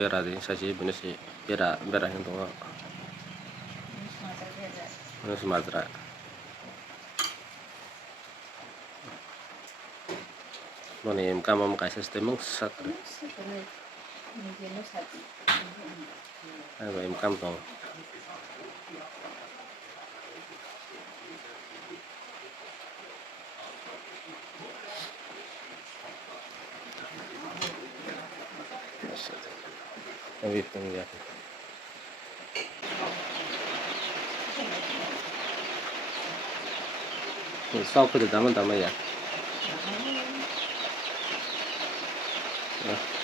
बेराजों सासे बेनोसै बेरा yang dong Sumatera mana yang kamu mau kasih sistem sak ayo yang kamu dong Tapi pengen sau khi được tắm ya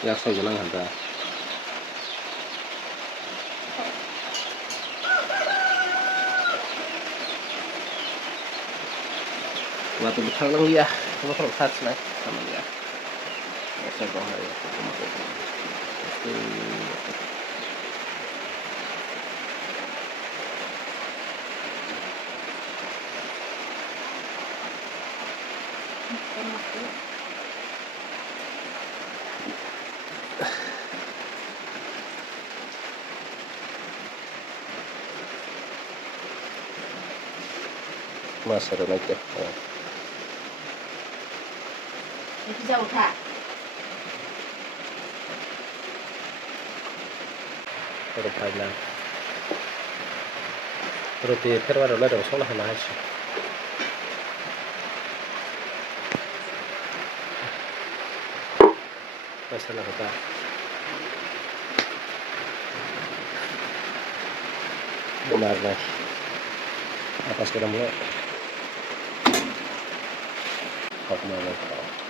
ya sau cho năng hẳn ta waktu betang lang ya kamu kalau khas naik sama ya saya kau hari masa ada naik ya itu jauh tak ada panjang terus di perwara ada solah mahal masalah apa benar nih atas kita mulai aku mau